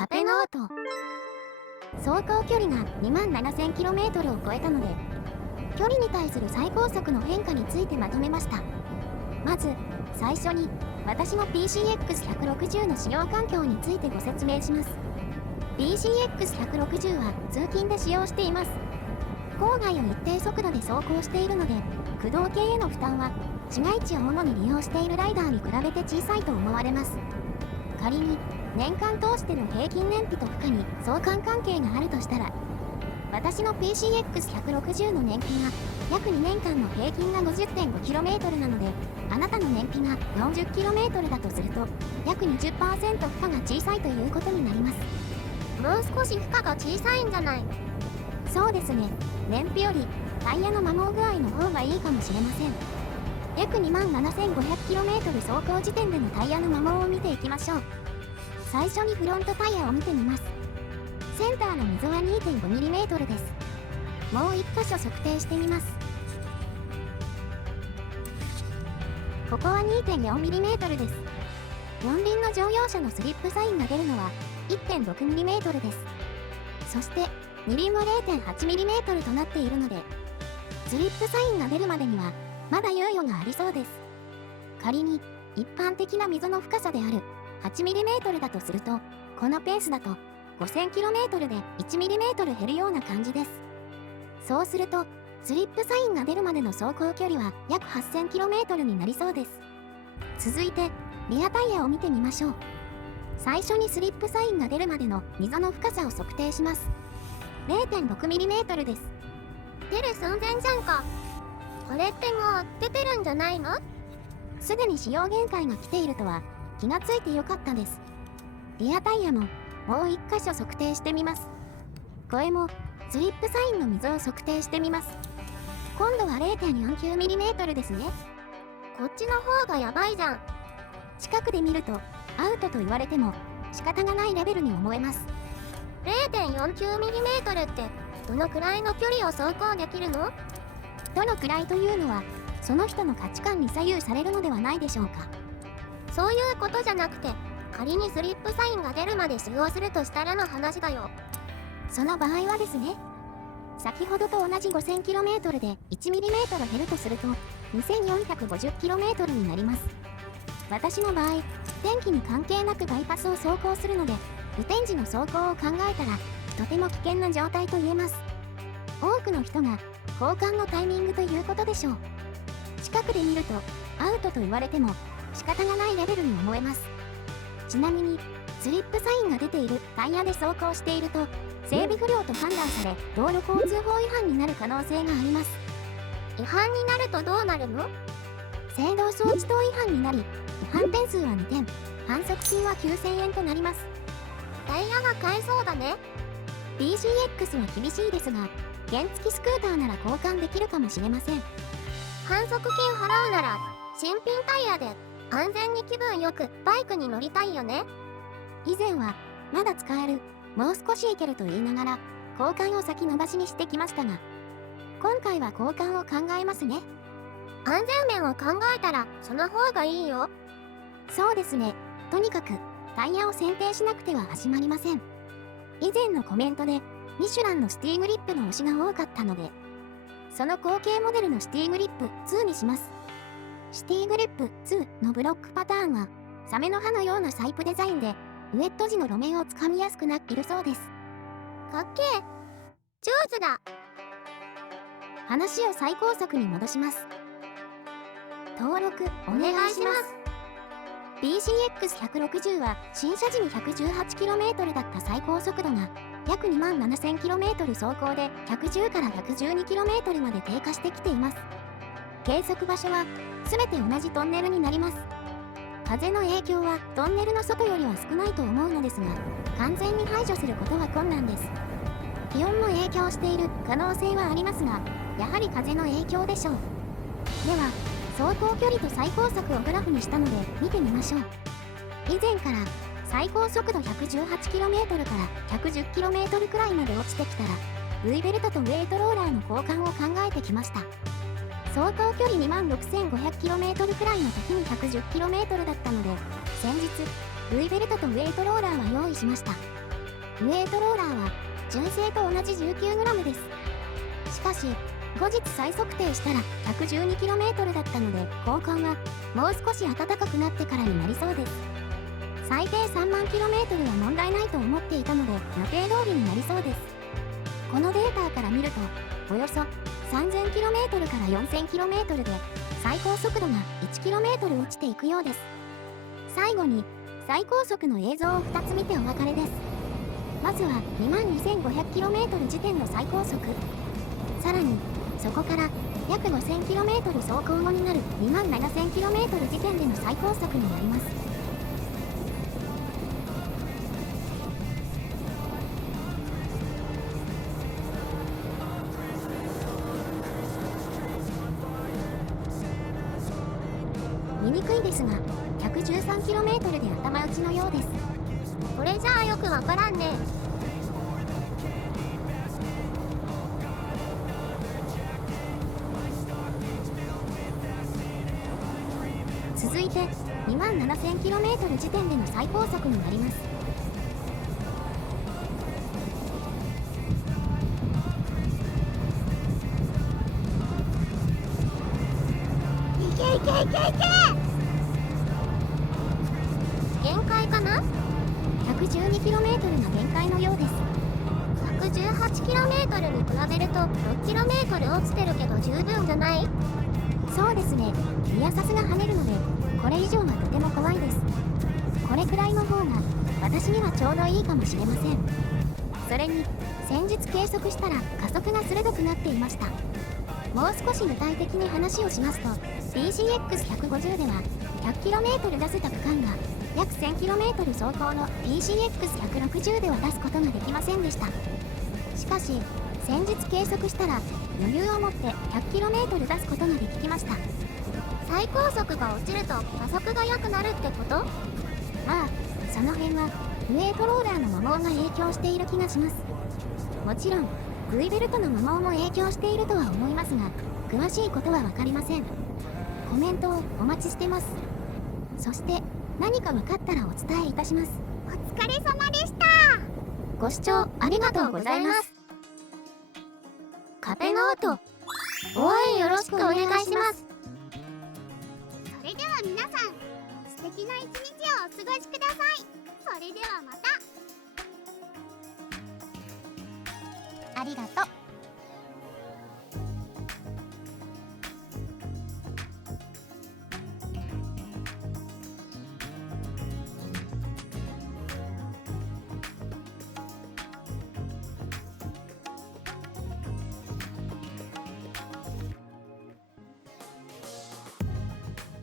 カペノート。走行距離が 27,000km を超えたので、距離に対する最高速の変化についてまとめました。まず最初に私の PCX160 の使用環境についてご説明します。 PCX160 は通勤で使用しています。郊外を一定速度で走行しているので、駆動系への負担は市街地を主に利用しているライダーに比べて小さいと思われます。仮に年間通しての平均燃費と負荷に相関関係があるとしたら、私の PCX160 の燃費が約2年間の平均が 50.5km なので、あなたの燃費が 40km だとすると約 20% 負荷が小さいということになります。もう少し負荷が小さいんじゃない？そうですね。燃費よりタイヤの摩耗具合の方がいいかもしれません。約 27,500km 走行時点でのタイヤの摩耗を見ていきましょう。最初にフロントタイヤを見てみます。センターの溝は 2.5mm です。もう1箇所測定してみます。ここは 2.4mm です。四輪の乗用車のスリップサインが出るのは 1.6mm です。そして二輪は 0.8mm となっているので、スリップサインが出るまでにはまだ猶予がありそうです。仮に一般的な溝の深さである 8mm だとすると、このペースだと 5000km で 1mm 減るような感じです。そうするとスリップサインが出るまでの走行距離は約 8000km になりそうです。続いてリアタイヤを見てみましょう。最初にスリップサインが出るまでの溝の深さを測定します。 0.6mm です。出る寸前じゃんか。これってもう出てるんじゃないの？すでに使用限界が来ているとは気がついてよかったです。リアタイヤももう1箇所測定してみます。これもスリップサインの溝を測定してみます。今度は 0.49mm ですね。こっちの方がやばいじゃん。近くで見るとアウトと言われても仕方がないレベルに思えます。 0.49mm ってどのくらいの距離を走行できるの？どのくらいというのはその人の価値観に左右されるのではないでしょうか。そういうことじゃなくて、仮にスリップサインが出るまで使用するとしたらの話だよ。その場合はですね、先ほどと同じ 5000km で 1mm 減るとすると 2450km になります。私の場合、天気に関係なくバイパスを走行するので、雨天時の走行を考えたらとても危険な状態と言えます。多くの人が交換のタイミングということでしょう。近くで見るとアウトと言われても仕方がないレベルに思えます。ちなみにスリップサインが出ているタイヤで走行していると整備不良と判断され、道路交通法違反になる可能性があります。違反になるとどうなるの？制動装置等違反になり、違反点数は2点、反則金は9000円となります。タイヤが買えそうだね。 PCX は厳しいですが、原付スクーターなら交換できるかもしれません。反則金払うなら新品タイヤで安全に気分よくバイクに乗りたいよね。以前はまだ使える、もう少しいけると言いながら交換を先延ばしにしてきましたが、今回は交換を考えますね。安全面を考えたらその方がいいよ。そうですね。とにかくタイヤを選定しなくては始まりません。以前のコメントでミシュランのシティグリップの推しが多かったので、その後継モデルのシティグリップ2にします。シティグリップ2のブロックパターンはサメの歯のようなサイプデザインで、ウェット時の路面をつかみやすくなっているそうです。かっけー。上手だ。話を最高速に戻します。登録お願いします。PCX160 は新車時に 118km だった最高速度が約 27,000km 走行で110から 112km まで低下してきています。計測場所は全て同じトンネルになります。風の影響はトンネルの外よりは少ないと思うのですが、完全に排除することは困難です。気温も影響している可能性はありますが、やはり風の影響でしょう。では走行距離と最高速をグラフにしたので見てみましょう。以前から最高速度 118km から 110km くらいまで落ちてきたら V ベルトとウェイトローラーの交換を考えてきました。走行距離 26,500km くらいの時に 110km だったので、先日 V ベルトとウェイトローラーは用意しました。ウェイトローラーは純正と同じ 19g です。しかし後日再測定したら 112km だったので、交換はもう少し暖かくなってからになりそうです。最低3万 km は問題ないと思っていたので、予定通りになりそうです。このデータから見ると、およそ 3000km から 4000km で最高速度が 1km 落ちていくようです。最後に最高速の映像を2つ見てお別れです。まずは 22,500km 時点の最高速。さらにそこから約 5000km 走行後になる 27,000km 時点での最高速になります。見にくいですが 113km で頭打ちのようです。これじゃあよくわからんね。続いて 27,000km 時点での最高速になります。いけいけいけいけ。限界かな。 112km が限界のようです。 118km に比べると 6km 落ちてるけど十分じゃない？そうですね。リアサスが跳ねるのでこれ以上はとても怖いです。これくらいの方が私にはちょうどいいかもしれません。それに先日計測したら加速が鋭くなっていました。もう少し具体的に話をしますと PCX150 では 100km 出せた区間が約 1000km 走行の PCX160 では出すことができませんでした。しかし先日計測したら余裕を持って 100km 出すことができました。最高速が落ちると加速が良くなるってこと？まあその辺はウェイトローラーの摩耗が影響している気がします。もちろん V ベルトの摩耗も影響しているとは思いますが、詳しいことは分かりません。コメントをお待ちしてます。そして何か分かったらお伝えいたします。お疲れ様でした。ご視聴ありがとうございます。カペノート、応援よろしくお願いします。それでは皆さん、素敵な一日をお過ごしください。それではまた。ありがとう。